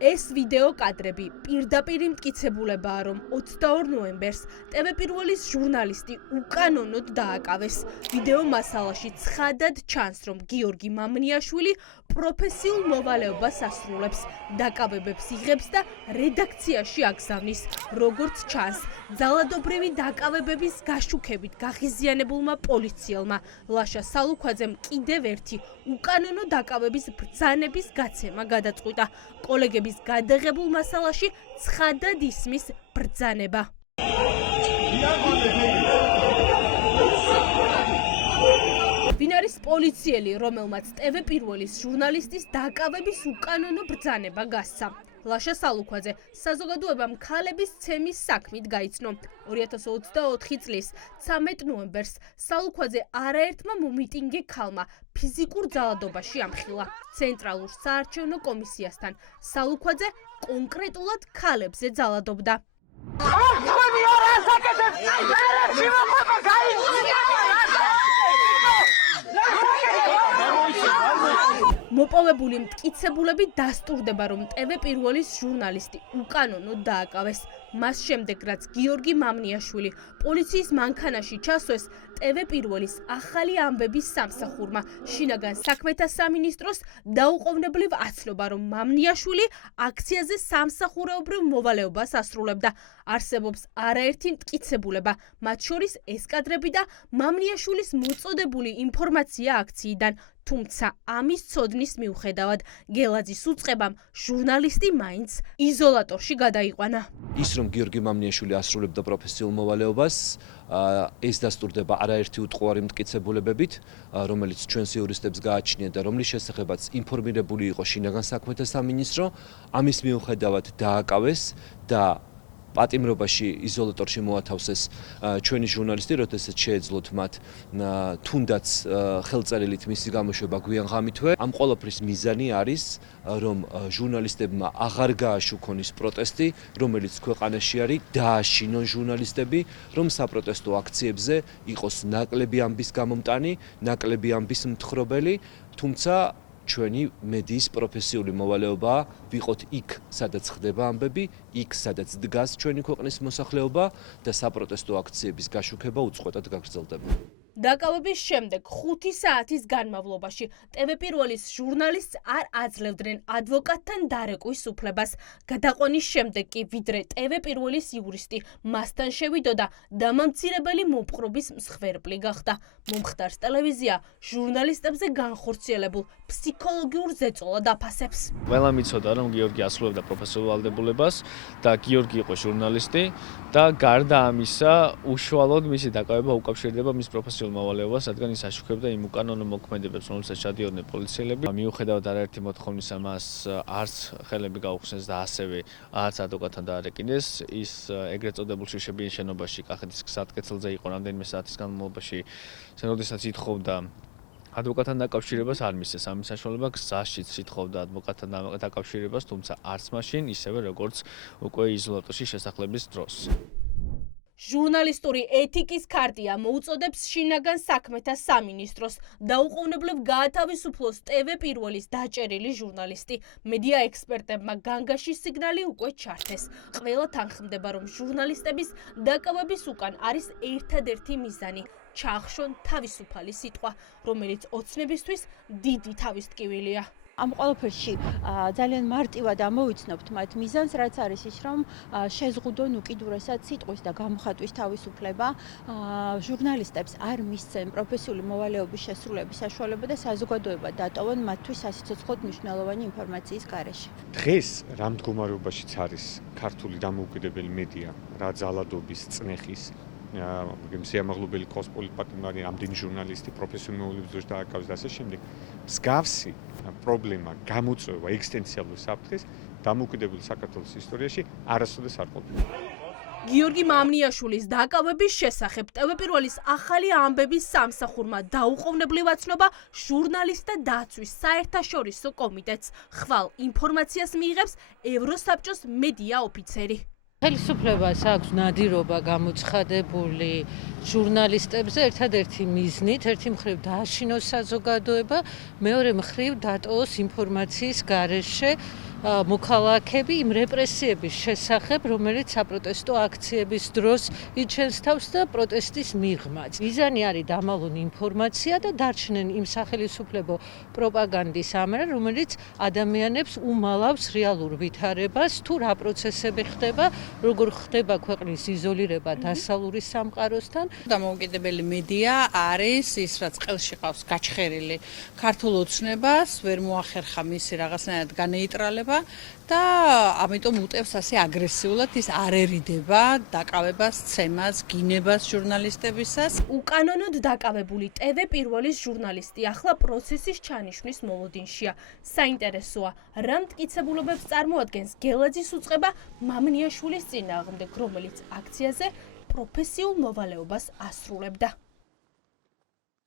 ეს ვიდეო კადრები პირდაპირ მტკიცებულებაა, რომ 22 ნოემბერს TV1-ის ჟურნალისტი უკანონოდ დააკავეს. ვიდეო მასალაში ცხადად ჩანს, რომ გიორგი მამნიაშვილი პროფესიულ მოვალეობას ასრულებს, დაკავებებს იღებს და რედაქციაში აგზავნის. როგორც ჩანს, ძალადობრივი დაკავებების გაშუქებით გაღიზიანებულმა პოლიციელმა ლაშა სალუქვაძემ კიდევ ერთი უკანონო დაკავების ბრძანების გაცემა გადაწყვიტა. კოლეგების გადაღებულ მასალაში ცხადად ისმის ბრძანება. ვინ არის პოლიციელი, რომელმაც TV1-ის ჟურნალისტის დაკავების უკანონო ბრძანება გასცა? ლაშა სალუქვაძე საზოგადოებამ ქალების ცემის საქმით გაიცნო. 2024 წლის 13 ნოემბერს სალუქვაძე არაერთმა მომიტინგე ქალმა ფიზიკურ ძალადობაში ამხილა. ცენტრალურ საარჩევნო კომისიასთან სალუქვაძე კონკრეტულად ქალებზე ძალადობდა. მოპოვებული მტკიცებულები დასტურდება, რომ TV1-ის ჟურნალისტი უკანონოდ დააკავეს. მას შემდეგ, რაც გიორგი მამნიაშვილი პოლიციის მანქანაში ჩასვეს, TV1-ის ახალი ამბების სამსახურმა შინაგან საქმეთა სამინისტროს დაუყოვნებლივ აცნობა, რომ მამნიაშვილი აქციაზე სამსახურეობრივ მოვალეობას ასრულებდა. არსებობს არაერთი მტკიცებულება, მათ შორის ეს კადრები და მამნიაშვილის მოწოდებული ინფორმაცია აქციიდან. თუმცა ამის ცოდნის მიუხედავად, გელაძის უწყებამ ჟურნალისტი მაინც იზოლატორში გადაიყვანა. ის რომ გიორგი მამნიაშვილი ასრულებდა პროფესიულ მოვალეობას, ეს დასტურდება არაერთი უტყუარი მტკიცებულებებით, რომელიც ჩვენს იურისტებს გააჩნია და რომლის შესახებაც ინფორმირებული იყო შინაგან საქმეთა სამინისტრო, ამის მიუხედავად დააკავეს და პატიმრობაში იზოლატორში მოათავსეს ჩვენი ჟურნალისტი, როდესაც შეეძლოთ მათ თუნდაც ხელწერილით მისი გამოშვება გვიან ღამითვე. ამ ყველაფრის მიზანი არის, რომ ჟურნალისტებმა აღარ გააშუქონ ის პროტესტი, რომელიც ქვეყანაში არის, დააშინონ ჟურნალისტები, რომ საპროტესტო აქციებზე იყოს ნაკლები ამბის გამომტანი, ნაკლები ამბის მთხრობელი, თუმცა ჩვენი მედიის პროფესიული მოვალეობაა ვიყოთ იქ, სადაც ხდება ამბები, იქ, სადაც დგას ჩვენი ქვეყნის მოსახლეობა და საპროტესტო აქციების გაშუქება უწყვეტად გაგრძელდება. დაკავების შემდეგ 5 საათის განმავლობაში TV1-ის ჟურნალისტს არ აძლევდნენ ადვოკატთან დარეკვის უფლებას. გადაყვანის შემდეგ კი ვიდრე TV1-ის იურისტი მასთან შევიდოდა, დამამცირებელი მოპყრობის მსხვერპლი გახდა. მომხდარს ტელევიზია ჟურნალისტებზე განხორციელებულ ფსიქოლოგიურ ზეწოლად აფასებს. ყველა მიცოდა, რომ გიორგი ასრულებდა პროფესიულ ვალდებულებას და გიორგი იყო ჟურნალისტი და გარდა ამისა, უშუალოდ მისი დაკავება უკავშირდება მის პროფესიულ მოვალეობას, რადგან ის აშუქებდა იმ უკანონო მოქმედებებს, რომელსაც ჩადიოდნენ პოლიციელები. მიუხედავად არაერთი მოთხოვნისა, მას არც ხელები გაუხსნეს და ასევე არც ადვოკატთან დაარეკინეს. ის ეგრეთ წოდებულ შიშებიან შენობაში კახეთის გზატკეცილზე იყო რამდენიმე საათის განმავლობაში, როდესაც ითხოვდა ადვოკატთან დაკავშირებას, არ მისცეს ამის საშუალება, გზაშიც ითხოვდა ადვოკატთან დაკავშირებას, თუმცა არც მაშინ, ისევე როგორც უკვე იზოლატორში შესახლების დროს. ჟურნალისტური ეთიკის ქარტია მოუწოდებს შინაგან საქმეთა სამინისტროს დაუყოვნებლივ გაათავისუფლოს TV1-ის დაჭერილი ჟურნალისტი. მედია ექსპერტებმა განგაში სიგნალი უკვე ჩართეს. ყველა თანხმდება, რომ ჟურნალისტების დაკავების უკან არის ერთადერთი მიზანი. ჩაახშონ თავისუფალი სიტყვა, რომელიც ოცნებისთვის დიდი თავისტკივილია. ამ ყველაფერში ძალიან მარტივად ამოვიცნობთ მათ მიზანს, რაც არის ის, რომ შეზღუდონ უკიდურესად სიტყვის და გამოხატვის თავისუფლება, ჟურნალისტებს არ მისცენ პროფესიული მოვალეობის შესრულების საშუალება და საზოგადოება დატოვონ მათთვის სასიცოცხლოდ მნიშვნელოვანი ინფორმაციის გარეშე. დღეს რა მდგომარეობაშიც არის ქართული დამოუკიდებელი მედია, რა ძალადობის, წნეხის სიამაღლებელი კოსმოპოლიტანი, ამდენი ჟურნალისტი პროფესიული მოვალეობის დროს დააკავეს და ასე შემდეგ. მსგავსი პრობლემა გამოწვევა ექსტენსიალურ საფრთხეს დამოუკიდებელი საქართველოს ისტორიაში არასოდეს არ ყოფილა. გიორგი მამნიაშვილის დაკავების შესახებ TV1-ის ახალი ამბების სამსახურმა დაუყოვნებლივ აცნობა ჟურნალისტთა დაცვის საერთაშორისო კომიტეტს. ხვალ ინფორმაციას მიიღებს ევროსაბჭოს მედია ოფიცერი. ხელისუფლებას აქვს ნადირობა გამოცხადებული ჟურნალისტებზე ერთადერთი მიზნით, ერთი მხრივ დააშინოს საზოგადოება, მეორე მხრივ დატოვოს ინფორმაციის გარეშე მოქალაქეები იმ რეპრესიების შესახებ, რომელიც საპროტესტო აქციების დროს იჩენს თავს და პროტესტის მიღმაც. მიზანი არის დამალონ ინფორმაცია და დარჩნენ იმ სახელისუფლებო პროპაგანდის ამერა, რომელიც ადამიანებს უმალავს რეალურ ვითარებას, თუ რა პროცესები ხდება, როგორ ხდება ქვეყნის იზოლირება დასავლური სამყაროსთან. დამოუკიდებელი მედია არის ის, რაც ყელში ყავს გაჩხერილი ქართულ ოცნებას, ვერ მოახერხა მისი რაღაცნაირად განეიტრალება და ამიტომ უტევს ასე აგრესიულად, ის არ ერიდება დაკავებას, ცემას, გინებას ჟურნალისტებისას. უკანონოდ დაკავებული TV პირველის ჟურნალისტი ახლა პროცესის ჩანიშვნის მოლოდინშია. საინტერესოა, რა მტკიცებულებებს წარმოადგენს გელაძის უწყება მამნიაშვილის წინააღმდეგ, რომელიც აქციაზე პროფესიულ მოვალეობას ასრულებდა.